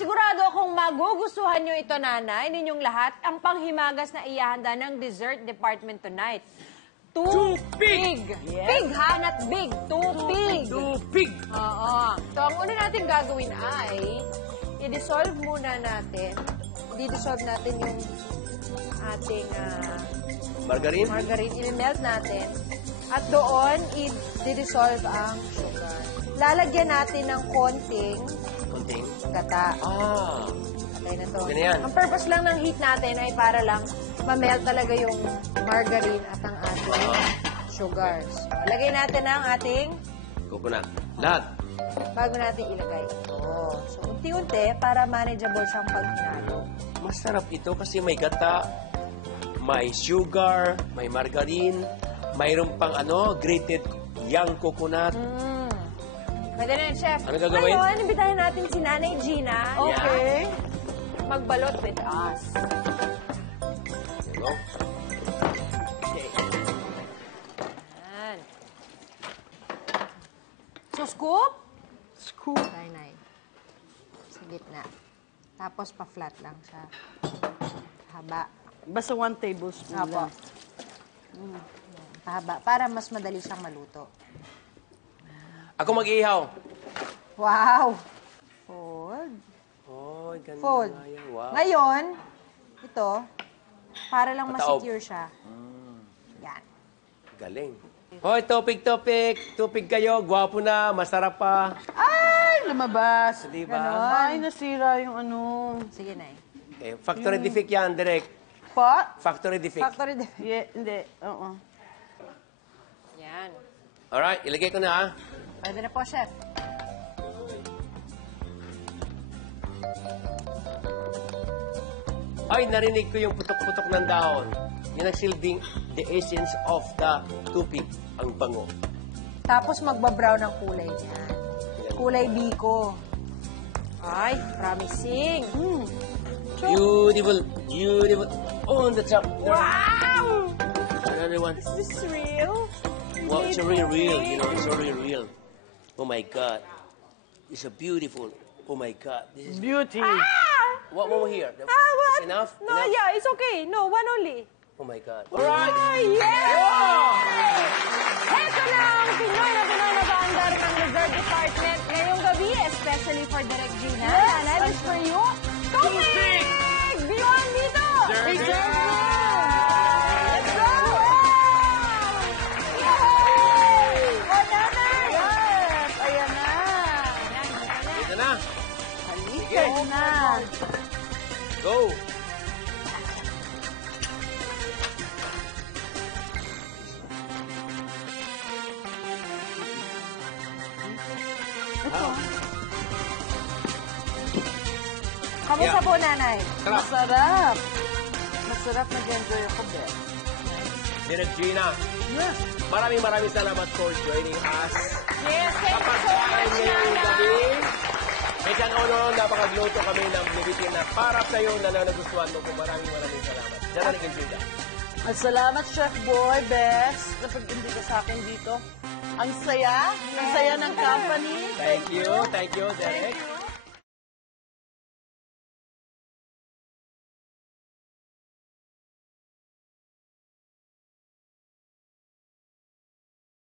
Sigurado akong magugustuhan nyo ito, nanay, ninyong lahat, ang panghimagas na ihahanda ng dessert department tonight. Tupig! Yes. Pig, ha? Not big. Tupig! Tupig! Oo. So, ang una natin gagawin ay, i-dissolve muna natin. I-dissolve natin yung ating Margarine? margarine. I-melt natin. At doon, i-dissolve ang sugar. Lalagyan natin ng konting gata. Patay na to. Ganyan. Ang purpose lang ng heat natin ay para lang ma-melt talaga yung margarine at ang ating sugars. So, lagay natin ang ating Coconut. Lahat. bago natin ilagay ito. So, unti-unti para manageable siyang paghinalo. Masarap ito kasi may gata, may sugar, may margarine, mayroon pang grated young coconut. Pwede na yun, Chef. Ano gagawin? Ngayon, imbitahin natin si Nanay Gina. Okay. Magbalot with us. There you go. Okay. Yan. So, scoop? Scoop. Nay. Sa gitna. Tapos, pa-flat lang siya. Haba. Basta 1 tablespoon Apo. lang. Pahaba. Para mas madali siyang maluto. Ako mag-ihaw. Wow! Fold. Oh, ganda Fold. nga yan. Wow. Ngayon, ito, para lang Pataob. ma-secure siya. Yan. Galing. Hoy, tupig. Tupig kayo. Gwapo na. Masarap pa. Ay, lumabas. Di ba? Ganon. Ay, nasira yung ano. Sige, Nay. Okay. Factory defect yan, direct. Pot? Factory defect. Factory defect. Yeah, hindi. Oo. Yan. Alright, ilagay ko na, ha? Pwede na po, Chef. Ay, narinig ko yung putok-putok ng dahon. Yan ang silbing the essence of the tupig, ang bango. Tapos magbabrown ang kulay niya. Kulay biko. Ay, promising. Beautiful. On the top. Wow! Another one. Is this real? Wow, it's a real, it's a real. Oh my God. It's a beautiful. Oh my God. This is... Beauty. What more here? What? Is enough? No, Enough? yeah, it's okay. No, one only. Oh my God. Alright! Yeah! Ito na ang Pinoy na baandar ng dessert department ngayong gabi, especially for Direk Gina. Yes, And this for you. Tupig! Beyond dito! Direk! Let's go! Yay! Banana! Yes, ayan na. Ito na. Halika na. Go. Kamusta Yeah. po, Nanay? Sarap. Masarap. Masarap, nag-enjoy ako, Beth. Direk Gina, Yes. maraming salamat for joining us. Yes, thank you so Kapag-kain much, ngayong Nanay! gabi, may kanono, napakagluto kami ng bibitin na para sa iyo na nagustuhan mo po. Maraming salamat. Diyan na naging Gina. At salamat, Chef Boy, Beth, na pag-imbita sa akin dito. Ang saya ng company. Thank you, Derek.